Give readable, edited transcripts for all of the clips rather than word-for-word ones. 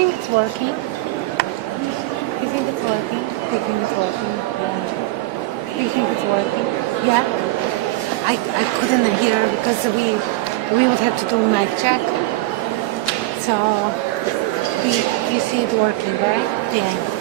think it's working? Do you think it's working? Do you think it's working? Yeah. Do you think it's working? Yeah? I couldn't hear because we would have to do mic check. So, you see it working, right? Yeah.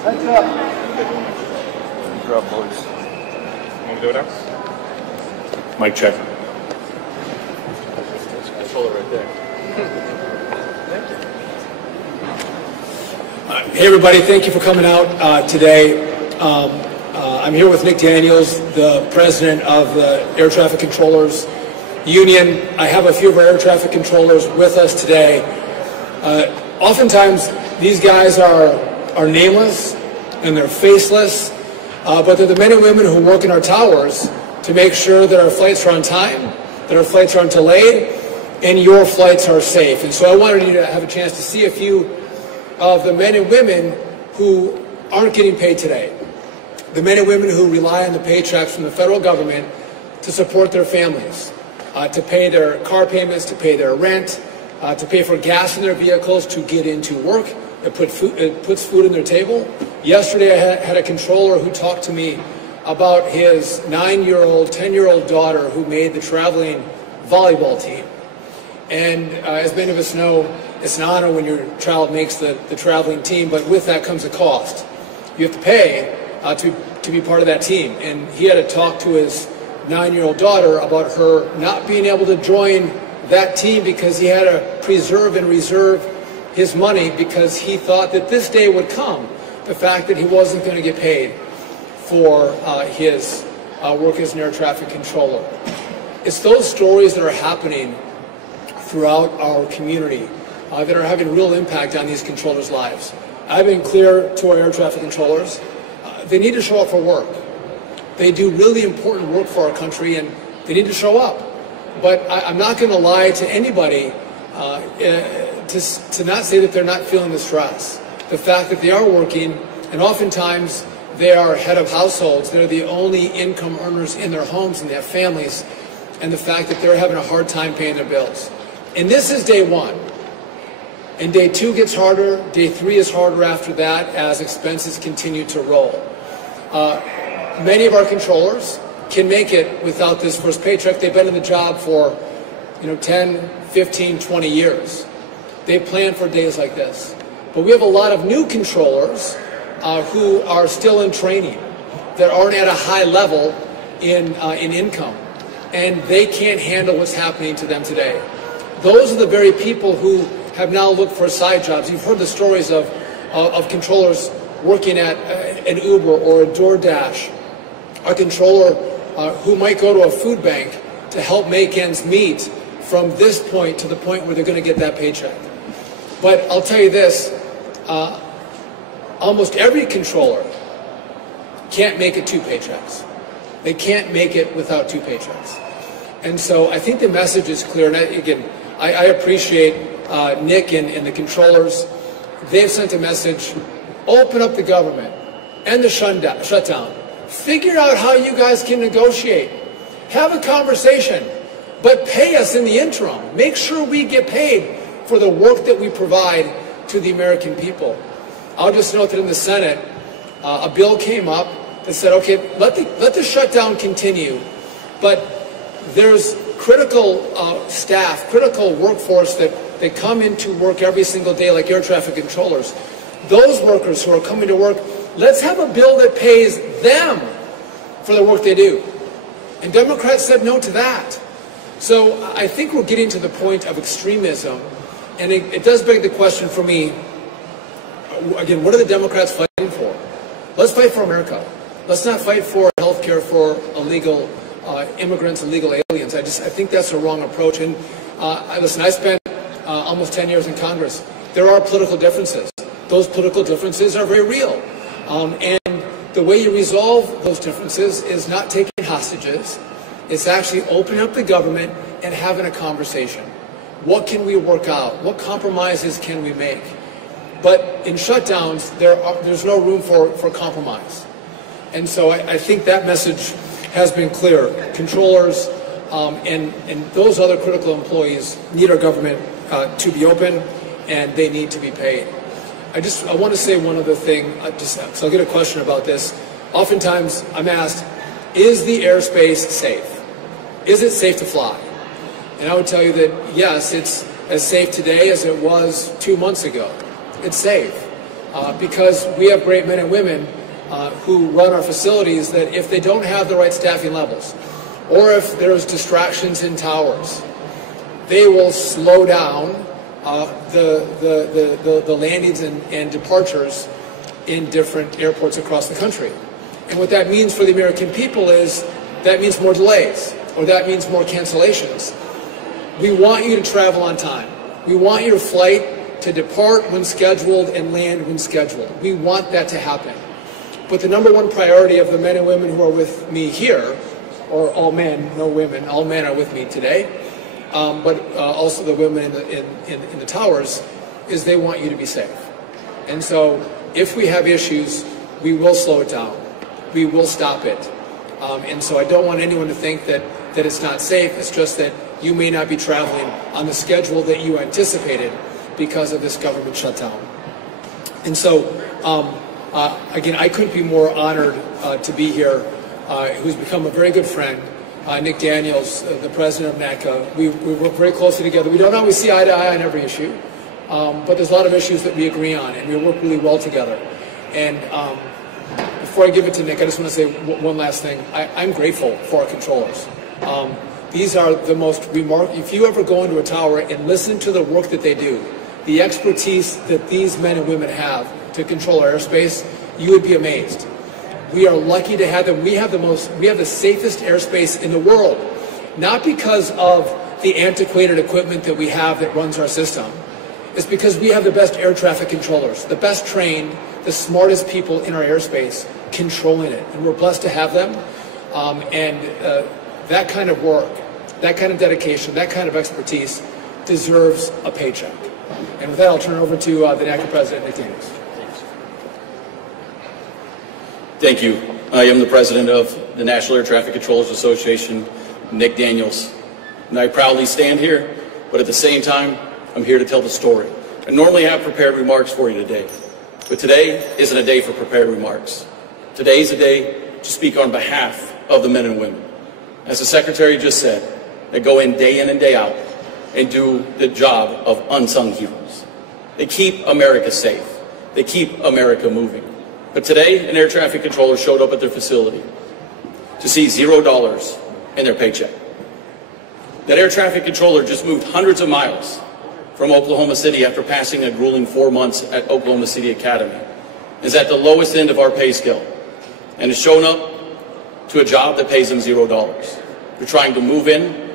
Heads up. Drop, boys. Want to do it now? Mic check. Controller right there. Hey everybody, thank you for coming out today. I'm here with Nick Daniels, the president of the Air Traffic Controllers Union. I have a few of our air traffic controllers with us today. Oftentimes these guys are nameless and they're faceless, but they're the men and women who work in our towers to make sure that our flights are on time, that our flights aren't delayed, and your flights are safe. And so I wanted you to have a chance to see a few of the men and women who aren't getting paid today. The men and women who rely on the paychecks from the federal government to support their families, to pay their car payments, to pay their rent, to pay for gas in their vehicles, to get into work. It puts food on their table. Yesterday I had a controller who talked to me about his 9-year-old, 10-year-old daughter who made the traveling volleyball team. And as many of us know, it's an honor when your child makes the traveling team, but with that comes a cost. You have to pay to be part of that team. And he had to talk to his 9-year-old daughter about her not being able to join that team because he had to preserve and reserve his money because he thought that this day would come, the fact that he wasn't going to get paid for his work as an air traffic controller. It's those stories that are happening throughout our community that are having real impact on these controllers' lives. I've been clear to our air traffic controllers, they need to show up for work. They do really important work for our country and they need to show up. But I'm not going to lie to anybody to not say that they're not feeling the stress. The fact that they are working, and oftentimes they are head of households, they're the only income earners in their homes and they have families, and the fact that they're having a hard time paying their bills. And this is day one. And day two gets harder, day three is harder after that as expenses continue to roll. Many of our controllers can make it without this first paycheck. They've been in the job for 10, 15, 20 years. They plan for days like this. But we have a lot of new controllers who are still in training, that aren't at a high level in income, and they can't handle what's happening to them today. Those are the very people who have now looked for side jobs. You've heard the stories of controllers working at an Uber or a DoorDash, a controller who might go to a food bank to help make ends meet from this point to the point where they're going to get that paycheck. But I'll tell you this, almost every controller can't make it 2 paychecks. They can't make it without 2 paychecks. And so I think the message is clear. And again, I appreciate Nick and the controllers. They've sent a message, open up the government, end the shutdown. Figure out how you guys can negotiate. Have a conversation, but pay us in the interim. Make sure we get paid for the work that we provide to the American people. I'll just note that in the Senate, a bill came up that said, okay, let the shutdown continue, but there's critical staff, critical workforce that come into work every single day, like air traffic controllers. Those workers who are coming to work, let's have a bill that pays them for the work they do. And Democrats said no to that. So I think we're getting to the point of extremism, and it does beg the question for me, again, what are the Democrats fighting for? Let's fight for America. Let's not fight for health care for illegal immigrants, illegal aliens. I think that's a wrong approach. And listen, I spent almost 10 years in Congress. there are political differences. Those political differences are very real. And the way you resolve those differences is not taking hostages. It's actually opening up the government and having a conversation. What can we work out? What compromises can we make? But in shutdowns, there's no room for compromise. And so I think that message has been clear. Controllers and those other critical employees need our government to be open, and they need to be paid. I want to say one other thing, so I'll get a question about this. Oftentimes I'm asked, is the airspace safe? Is it safe to fly? And I would tell you that yes, it's as safe today as it was 2 months ago. It's safe because we have great men and women who run our facilities that if they don't have the right staffing levels, or if there's distractions in towers, they will slow down the landings and departures in different airports across the country. And what that means for the American people is that means more delays, or that means more cancellations. We want you to travel on time. We want your flight to depart when scheduled and land when scheduled. We want that to happen. But the number one priority of the men and women who are with me here, or all men, no women, all men are with me today, but also the women in the towers, is they want you to be safe. And so if we have issues, we will slow it down. We will stop it. And so I don't want anyone to think that it's not safe. It's just that you may not be traveling on the schedule that you anticipated because of this government shutdown. And so, again, I couldn't be more honored to be here, who's become a very good friend. Nick Daniels, the president of NACA, we work very closely together. We don't always see eye to eye on every issue, but there's a lot of issues that we agree on, and we work really well together. And before I give it to Nick, I just want to say one last thing. I'm grateful for our controllers. These are the most remarkable. If you ever go into a tower and listen to the work that they do, the expertise that these men and women have to control our airspace, you would be amazed. We are lucky to have them. We have the safest airspace in the world, not because of the antiquated equipment that we have that runs our system. It's because we have the best air traffic controllers, the best trained, the smartest people in our airspace controlling it. And we're blessed to have them. That kind of work, that kind of dedication, that kind of expertise deserves a paycheck. And with that, I'll turn it over to the NACA president, Nick Daniels. Thank you. I am the president of the National Air Traffic Controllers Association, Nick Daniels. And I proudly stand here, but at the same time, I'm here to tell the story. I normally have prepared remarks for you today, but today isn't a day for prepared remarks. Today is a day to speak on behalf of the men and women. As the Secretary just said, they go in and day out and do the job of unsung heroes. They keep America safe. They keep America moving. But today, an air traffic controller showed up at their facility to see $0 in their paycheck. That air traffic controller just moved hundreds of miles from Oklahoma City after passing a grueling 4 months at Oklahoma City Academy, is at the lowest end of our pay scale, and has shown up to a job that pays them $0. They're trying to move in.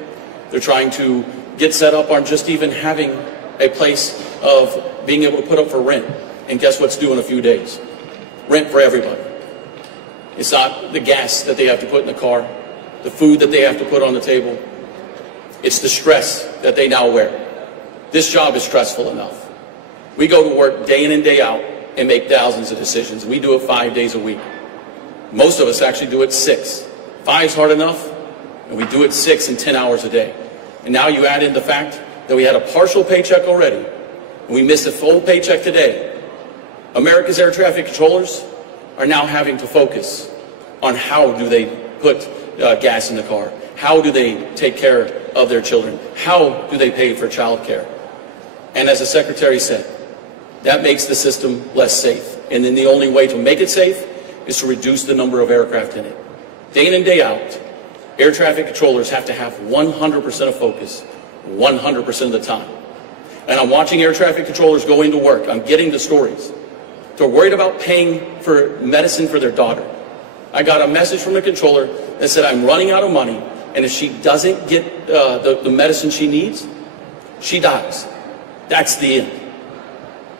They're trying to get set up on just even having a place of being able to put up for rent. And guess what's due in a few days? Rent for everybody. It's not the gas that they have to put in the car, the food that they have to put on the table. It's the stress that they now wear. This job is stressful enough. We go to work day in and day out and make thousands of decisions. We do it 5 days a week. Most of us actually do it 6. 5's hard enough, and we do it 6 and 10 hours a day. And now you add in the fact that we had a partial paycheck already, and we missed a full paycheck today. America's air traffic controllers are now having to focus on how do they put gas in the car, how do they take care of their children, how do they pay for child care. And as the Secretary said, that makes the system less safe. And then the only way to make it safe is to reduce the number of aircraft in it. Day in and day out, air traffic controllers have to have 100% of focus, 100% of the time. And I'm watching air traffic controllers go into work. I'm getting the stories. They're worried about paying for medicine for their daughter. I got a message from the controller that said, I'm running out of money, and if she doesn't get the medicine she needs, she dies. That's the end.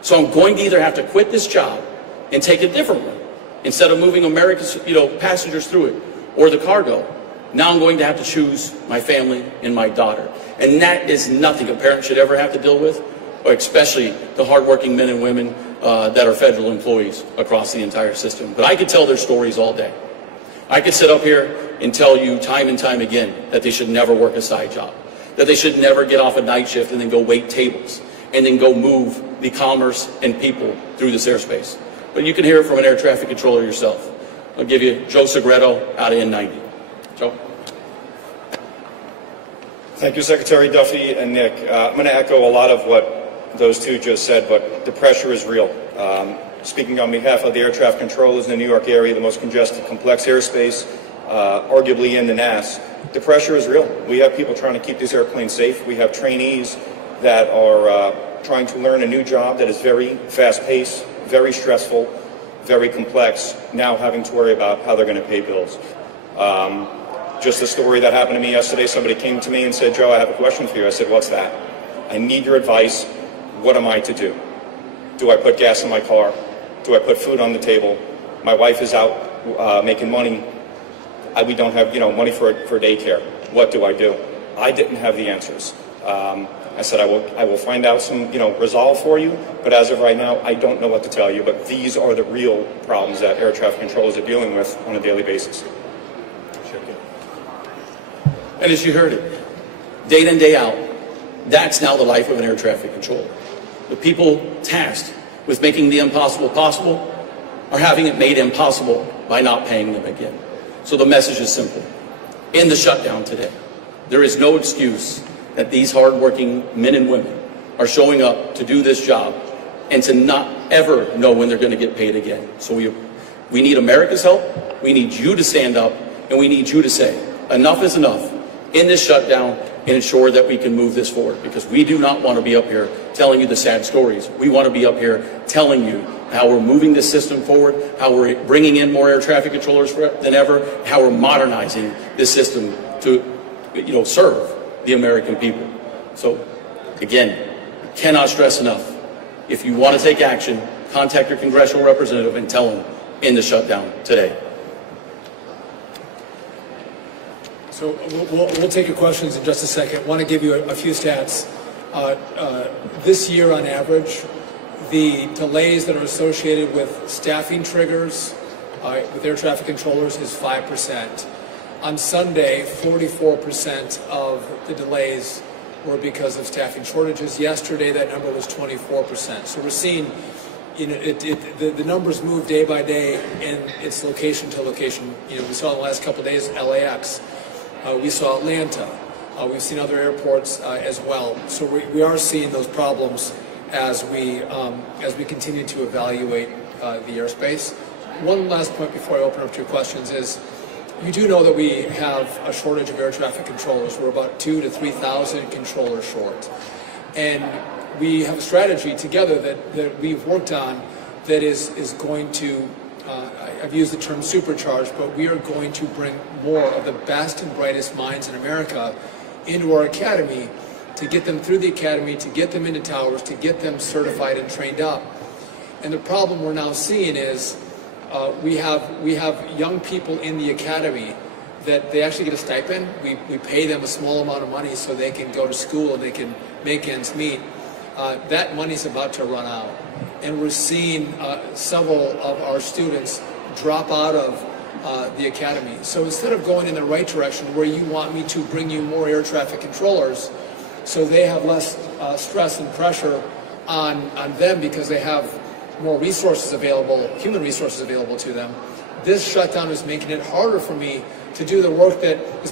So I'm going to either have to quit this job and take a different one instead of moving America's passengers through it or the cargo. Now I'm going to have to choose my family and my daughter. And that is nothing a parent should ever have to deal with, or especially the hardworking men and women that are federal employees across the entire system. But I could tell their stories all day. I could sit up here and tell you time and time again that they should never work a side job, that they should never get off a night shift and then go wait tables, and then go move the commerce and people through this airspace. But you can hear it from an air traffic controller yourself. I'll give you Joe Segreto out of N18. Joe. Thank you, Secretary Duffy and Nick. I'm going to echo a lot of what those two just said, but the pressure is real. Speaking on behalf of the air traffic controllers in the New York area, the most congested, complex airspace, arguably in the NAS, the pressure is real. We have people trying to keep these airplanes safe. We have trainees that are trying to learn a new job that is very fast-paced, very stressful, very complex, now having to worry about how they're going to pay bills. Just a story that happened to me yesterday. Somebody came to me and said, Joe, I have a question for you. I said, what's that? I need your advice. What am I to do? Do I put gas in my car? Do I put food on the table? My wife is out making money. We don't have money for daycare. What do I do? I didn't have the answers. I said, I will find out some resolve for you, but as of right now, I don't know what to tell you. But these are the real problems that air traffic controllers are dealing with on a daily basis. And as you heard it, day in, day out, that's now the life of an air traffic controller. The people tasked with making the impossible possible are having it made impossible by not paying them again. So the message is simple. In the shutdown today, there is no excuse that these hardworking men and women are showing up to do this job and to not ever know when they're going to get paid again. So we need America's help, we need you to stand up, and we need you to say, enough is enough in this shutdown and ensure that we can move this forward, because we do not want to be up here telling you the sad stories. We want to be up here telling you how we're moving this system forward, how we're bringing in more air traffic controllers than ever, how we're modernizing this system to serve the American people. So again, cannot stress enough, if you want to take action, contact your congressional representative and tell them in the shutdown today. So we'll take your questions in just a second. I want to give you a few stats. This year, on average, the delays that are associated with staffing triggers with air traffic controllers is 5%. On Sunday, 44% of the delays were because of staffing shortages. Yesterday, that number was 24%. So we're seeing the numbers move day by day in its location to location. We saw in the last couple of days LAX. We saw Atlanta. We've seen other airports as well. So we are seeing those problems as we continue to evaluate the airspace. One last point before I open up to your questions is, you do know that we have a shortage of air traffic controllers. We're about 2,000 to 3,000 controllers short. And we have a strategy together that we've worked on that is going to, I've used the term supercharged, but we are going to bring more of the best and brightest minds in America into our academy, to get them through the academy, to get them into towers, to get them certified and trained up. And the problem we're now seeing is we have young people in the academy that they actually get a stipend. We pay them a small amount of money so they can go to school and they can make ends meet. That money's about to run out. And we're seeing several of our students drop out of the academy. So instead of going in the right direction, where you want me to bring you more air traffic controllers so they have less stress and pressure on them because they have more resources available, human resources available to them, this shutdown is making it harder for me to do the work that is